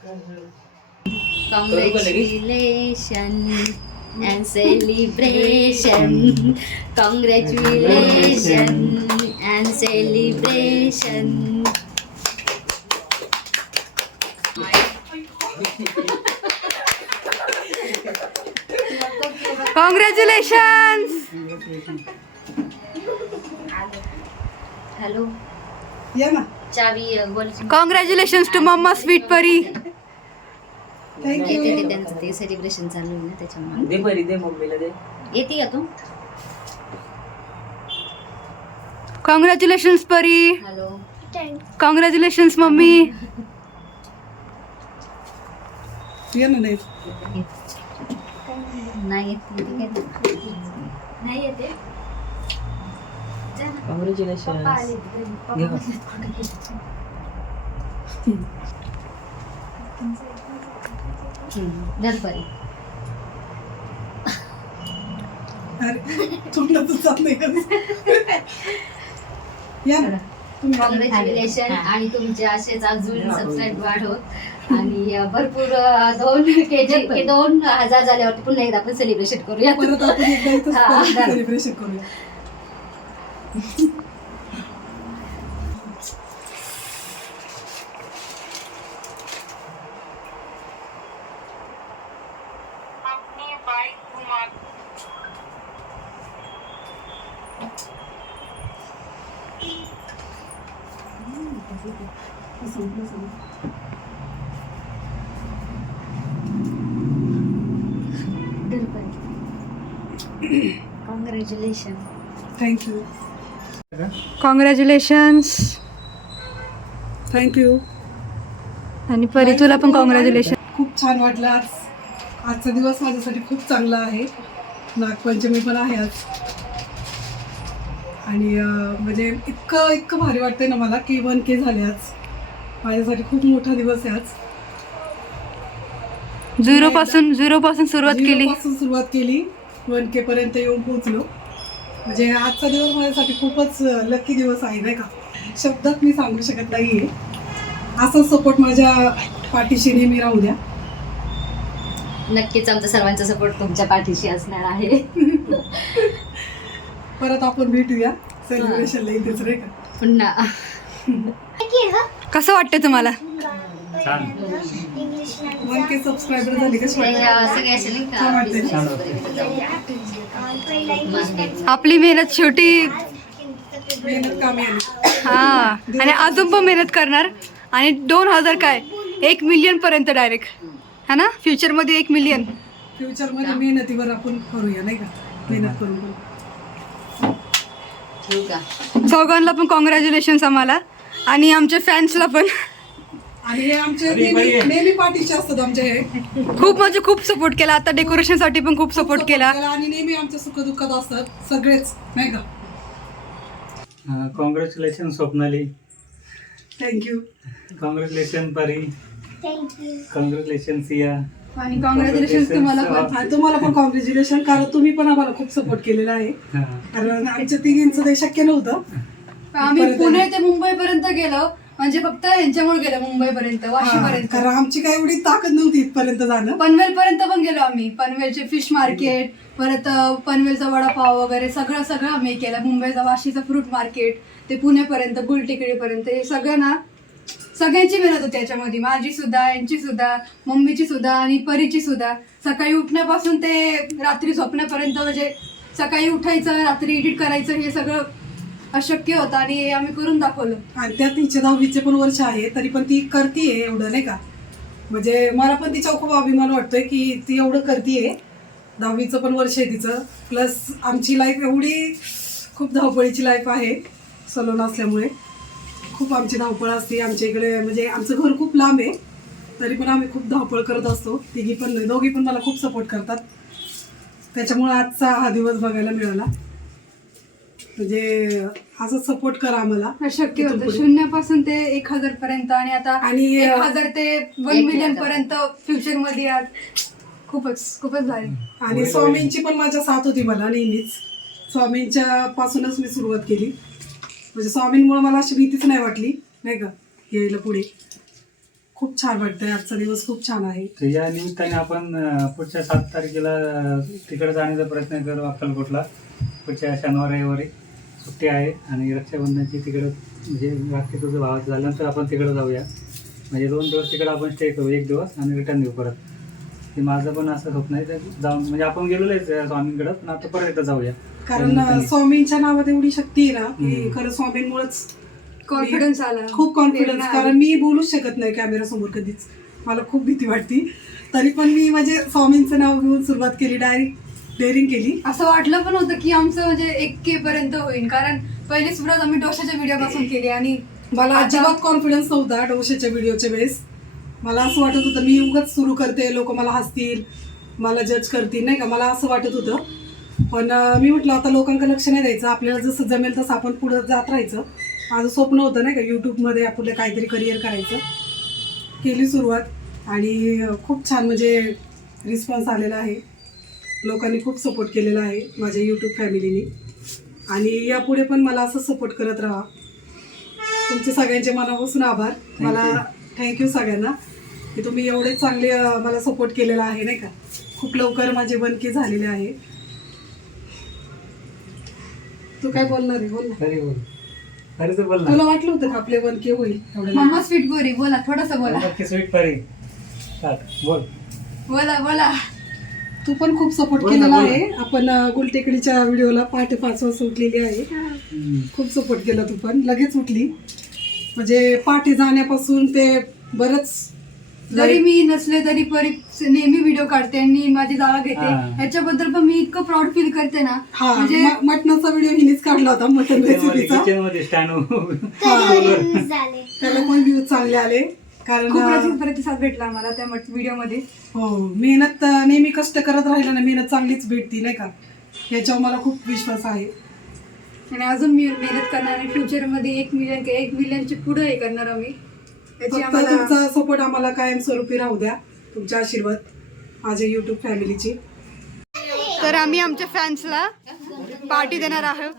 Congratulations and celebration. Congratulations and celebration. Congratulations. Hello. या ना. चावी बोल. Congratulations to Mama Sweet Pari. Thank you. येते त्यांचं ते सेलिब्रेशन चालू आहे ना त्याच्यामुळे. दे बरी दे मम्मीला दे. येते का तू? Congratulations Pari. Hello. Congratulations Mummy. या ना. नाही नाही येते. कॉंग्रॅच्युलेशन. गणपती. अरे तुमला तर चालत नाही का? या ना. कॉंग्रॅच्युलेशन आणि तुमचे असेच अजून सबस्क्राईब वाढवत आणि भरपूर 2,000 झाल्यावरती पुन्हा एकदा आपण सेलिब्रेशन करूया. परत आपण एकदा इथंच सेलिब्रेशन करूया. कॉंग्रॅच्युलेशन. थँक्यू. Congratulations. थँक्यू. आणि परी तुला पण कॉंग्रॅच्युलेशन. खूप छान वाटलं आज. आजचा दिवस माझ्यासाठी खूप चांगला आहे. नागपंचमी पण आहे आज. आणि म्हणजे इतकं भारी वाटतंय ना मला की 1K झाले आज. माझ्यासाठी खूप मोठा दिवस आहे आज. झिरो पासून सुरुवात केली. पासून सुरुवात केली 1K पर्यंत येऊन पोहोचलो. म्हणजे आजचा दिवस माझ्यासाठी खूपच लकी दिवस आहे नाही का. शब्दात मी सांगू शकत नाहीये. असा सपोर्ट माझ्या पाठीशी नेहमी राहू द्या. नक्कीच आमचा सर्वांचा सपोर्ट तुमच्या पाठीशी असणार आहे. परत आपण भेटूया सेलिब्रेशनला इथेच नाही का. पुन्हा. कसं वाटतं तुम्हाला? 1K सबस्क्रायबर झाली कशी वाटते? छान वाटते. आपली मेहनत शेवटी मेहनत कामी आली. हा आणि अजून पण मेहनत करणार. आणि 2,000 काय 1 मिलियन पर्यंत डायरेक्ट है ना. फ्युचर मध्ये 1 मिलियन. फ्युचर मध्ये मेहनतीवर आपण करूया नाही का. मेहनत करून पण. चौघांना पण कॉंग्रॅच्युलेशन्स आम्हाला आणि आमच्या फॅन्सला पण. आणि हे आमचे नेहमी पाठीशी असतात आमचे. हे खूप म्हणजे खूप सपोर्ट केला. आता डेकोरेशन साठी पण खूप सपोर्ट केला. आणि नेहमी आमच्या सुखदुःखात असतात सगळेच नाही का. कॉंग्रॅच्युलेशन स्वप्नाली. थँक्यू. कॉंग्रॅच्युलेशन परी. कॉंग्रॅच्युलेशन सिया. आणि कॉंग्रॅच्युलेशन तुम्हाला पण. आणि तुम्हाला पण कॉंग्रॅच्युलेशन कारण तुम्ही पण आम्हाला खूप सपोर्ट केलेला आहे. कारण आमच्या तिघींचं ते शक्य नव्हतं. आम्ही पुणे ते मुंबई पर्यंत गेलो म्हणजे फक्त यांच्यामुळे गेलो मुंबईपर्यंत वाशीपर्यंत. कारण आमची काय एवढी ताकद नव्हती इथपर्यंत जाणं. पनवेल पर्यंत पण गेलो आम्ही. पनवेलचे फिश मार्केट परत पनवेलचा वडापाव वगैरे सगळं आम्ही केलं. मुंबईचा वाशीचा फ्रूट मार्केट ते पुणेपर्यंत गुलटेकडीपर्यंत हे सगळं ना सगळ्यांची मेहनत होती याच्यामध्ये. माझी सुद्धा, यांची सुद्धा, मम्मीची सुद्धा आणि परीची सुद्धा. सकाळी उठण्यापासून ते रात्री झोपण्यापर्यंत म्हणजे सकाळी उठायचं रात्री एडिट करायचं हे सगळं अशक्य होतं आणि आम्ही करून दाखवलं. आणि त्यात तिचे 10वीचे पण वर्ष आहे तरी पण ती करतीये एवढं नाही का. म्हणजे मला पण तिचा खूप अभिमान वाटतोय की ती एवढं करतीये. 10वीचं पण वर्ष आहे तिचं. प्लस आमची लाईफ एवढी खूप धावपळीची लाईफ आहे सलोन असल्यामुळे. खूप आमची धावपळ असते आमच्या इकडे. म्हणजे आमचं घर खूप लांब आहे तरी पण आम्ही खूप धावपळ करत असतो. दोघी पण मला खूप सपोर्ट करतात. त्याच्यामुळे आजचा हा दिवस बघायला मिळाला. म्हणजे असं सपोर्ट करा आम्हाला. शक्य होतं शून्यापासून ते 1,000 पर्यंत आणि आता 1,000 ते 1 मिलियन पर्यंत फ्युचर मध्ये आज खूपच भारी. आणि स्वामींची पण माझ्या साथ होती मला नेहमीच. स्वामींच्या पासूनच मी सुरुवात केली. म्हणजे स्वामींमुळे मला अशी भीतीच नाही वाटली नाही का यायला पुढे. खूप छान वाटतंय, आजचा दिवस खूप छान आहे. तर या निमित्ताने आपण पुढच्या 7 तारखेला तिकडे जाण्याचा प्रयत्न करू अक्कलकोटला. पुढच्या शनिवार रविवारी सुट्टी आहे आणि रक्षाबंधनची तिकडं म्हणजे बाकी तुझं भावाचं झाल्यानंतर आपण तिकडं जाऊया. म्हणजे 2 दिवस तिकडं आपण स्टे करू, 1 दिवस आणि रिटर्न येऊ परत. ते माझं पण असं स्वप्न आहे तर जाऊन म्हणजे आपण गेलेलो आहे स्वामींकडं, पण आता परत एकदा जाऊया. कारण स्वामींच्या नावात एवढी शक्ती आहे ना की खरं स्वामींमुळेच कॉन्फिडन्स आला, खूप कॉन्फिडन्स. कारण मी बोलूच शकत नाही कॅमेरा समोर कधीच, मला खूप भीती वाटती. तरी पण मी म्हणजे स्वामींचं नाव घेऊन सुरुवात केली, डायरेक्ट डेअरिंग केली. असं वाटलं पण होतं की आमचं म्हणजे 1K पर्यंत होईल, कारण पहिली सुरुवात आम्ही डोशाच्या व्हिडिओ पासून केली आणि मला अजिबात कॉन्फिडन्स नव्हता डोशाच्या व्हिडिओच्या वेळेस. मला असं वाटत होतं मी उगाच सुरू करते, लोक मला हसतील, मला जज करतील, नाही का, मला असं वाटत होतं. पण मी म्हटलं आता लोकांकडे लक्ष नाही द्यायचं, आपल्याला जसं जमेल तसं आपण पुढं जात राहायचं. माझं स्वप्न होतं नाही का यूट्यूबमध्ये आपलं काहीतरी करिअर करायचं. केली सुरुवात आणि खूप छान म्हणजे रिस्पॉन्स आलेला आहे. लोकांनी खूप सपोर्ट केलेला आहे माझ्या यूट्यूब फॅमिलीने आणि यापुढे पण मला असं सपोर्ट करत राहा. तुमचे सगळ्यांचे मनापासून आभार. मला थँक्यू सगळ्यांना की तुम्ही एवढे चांगले मला सपोर्ट केलेला आहे नाही का. खूप लवकर माझे 1K झालेले आहे. तू काय बोलणार आहे? बोल ना. खरी बोल, खरी तर बोल ना. तुला वाटलं होतं का आपले 1K होईल एवढं? मम्मा स्वीट बोरी बोला, थोडंसं बोला. नक्की स्वीट परी बोल. बोला बोला. तू पण खूप सपोर्ट बोल ना, केलेला बोल ना. आहे. आपण गुलटेकडीच्या व्हिडिओला पहाटे 5 वाजता उठलेली आहे. खूप सपोर्ट केला तू पण, लगेच उठली. म्हणजे पहाटे जाण्यापासून ते बरंच. जरी मी नसले तरी परी नेहमी व्हिडिओ काढते आणि माझी जागा घेते. हा. याच्याबद्दल पण मी इतकं प्राऊड फील करते ना. हा म्हणजे मटणाचा व्हिडिओ हिनेच काढला होता, मटन रेसिपीचा. किचन मध्ये स्टँड त्याला पण व्ह्यूज चांगले आले. कारण खूप प्रतिसाद भेटला आम्हाला त्या व्हिडिओ मध्ये. हो, मेहनत नेहमी कष्ट करत राहिलं ना, मेहनत चांगलीच भेटती नाही का, याच्यावर मला खूप विश्वास आहे. आणि अजून मी मेहनत करणार आणि फ्युचर मध्ये 1 मिलियनचे पुढे हे करणार आम्ही. याची फक्त आम्हाला तुमचा सपोर्ट आम्हाला कायमस्वरूपी राहू द्या. तुमचा आशीर्वाद माझ्या युट्यूब फॅमिलीची. तर आम्ही आमच्या फॅन्सला पार्टी देणार आहोत.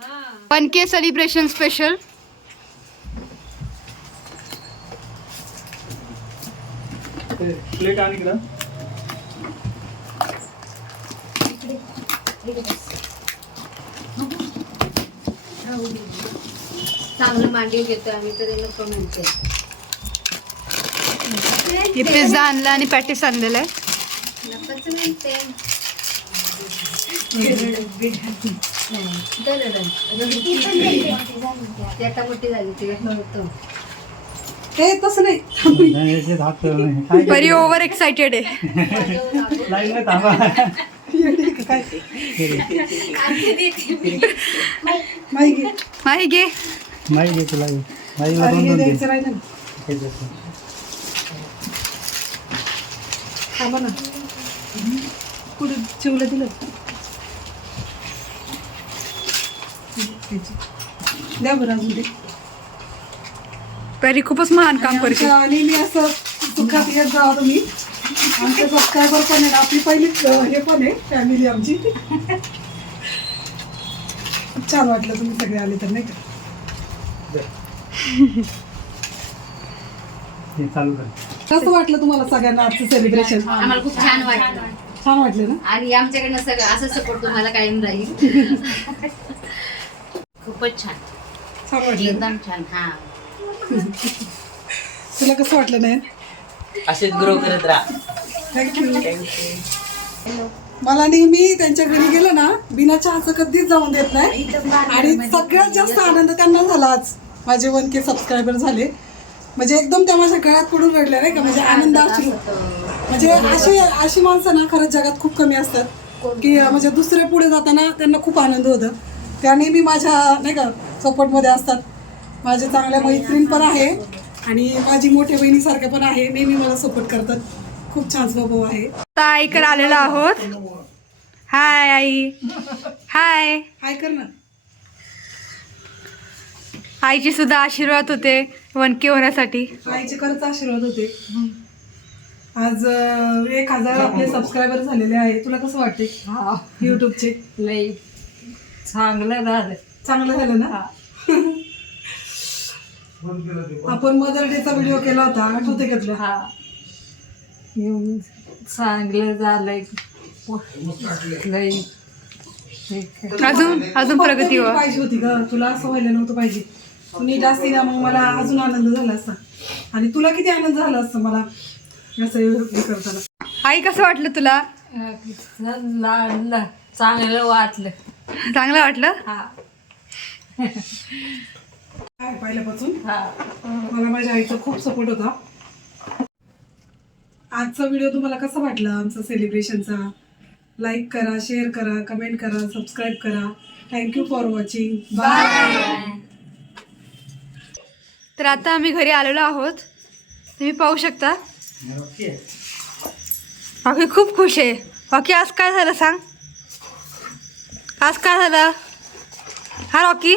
1K celebration special. प्लेट आणि इकडं चांगलं मांडीव घेतो आम्ही तर नको म्हणते. हे पिझ्झा आणला आणि पॅटीस आणलेला आहे. नकोच म्हणते. ती आता मोठी झाली ती होतो. हे तसं नाही. परी ओव्हर एक्साइटेड आहे. लाईन नाही थांबा. काय माही घे, माही घे. नाही घे तुला माईला आणि हे 2 द्यायचं राहिलं ना. दे. थांबा ना, पुढे चिवलं दिलं. द्या बरं अजून ते. परी खूपच महान काम करते. आणि मी असं सुखात येत जावा तुम्ही. आमचे सबस्क्रायबर पण आहे, आपली पहिलीच हे पण आहे फॅमिली आमची. खूप छान वाटलं तुम्ही सगळे आले तर नाही का. हे चालू कर. कसं वाटलं तुम्हाला सगळ्यांना आजचं सेलिब्रेशन? आम्हाला खूप छान वाटलं छान वाटलं ना. आणि आमच्याकडनं सगळं असं सपोर्ट तुम्हाला कायम राहील. खूपच छान, छान वाटलं ना? एकदम छान. हा, तुला कसं वाटलं नाही? असेच ग्रो करत राहा. थँक्यू. मला नेहमी त्यांच्या घरी गेलं ना, बिना चहाचं कधीच जाऊन देत नाही. आणि सगळ्यात जास्त आनंद त्यांना झाला आज. माझे 1K सबस्क्रायबर झाले म्हणजे एकदम त्या माझ्या गळ्यात पडून रडल्या नाही का. म्हणजे आनंद अश्रू. म्हणजे अशी माणसं ना खरंच जगात खूप कमी असतात की म्हणजे दुसरे पुढे जाताना त्यांना खूप आनंद होतं. त्या नेहमी माझ्या नाही का सपोर्टमध्ये असतात. माझे चांगल्या मैत्रीण पण आहे आणि माझी मोठ्या बहिणीसारख्या पण आहे, नेहमी मला सपोर्ट करतात. खूप छान स्वभाव आहे. आता आईकडे आलेलो आहोत. हाय आई. हाय. हाय कर ना. आईची सुद्धा आशीर्वाद होते 1K होण्यासाठी. आईचे खरंच आशीर्वाद होते. आज 1000 आपले सबस्क्रायबर झालेले आहे. तुला कसं वाटते युट्यूबचे? लई चांगलं झालं. चांगलं झालं ना. आपण मदर डेचा व्हिडिओ केला होता, आठवते का तुला? हा चांगलं झालंय लई अजून प्रगती नीट व्हा. पाहिजे होती ग, तुला असं व्हायला नव्हतं पाहिजे. तू नीट असती ना मग मला अजून आनंद झाला असता. आणि तुला किती आनंद झाला असता मला असं हे करताना. आई कसं वाटलं तुला? चांगलं वाटलं. चांगलं वाटलं? हा काय पहिल्यापासून हा मला माझ्या आईचा खूप सपोर्ट होता. आजचा व्हिडिओ तुम्हाला कसा वाटला आमचा सेलिब्रेशनचा? लाईक करा, शेअर करा, कमेंट करा, सबस्क्राईब करा. Thank you for watching. बाय. तर आता आम्ही घरी आलेलो आहोत. तुम्ही पाहू शकता बाकी खूप खुश आहे. बाकी आज काय झालं सांग? आज काय झालं हा रॉकी?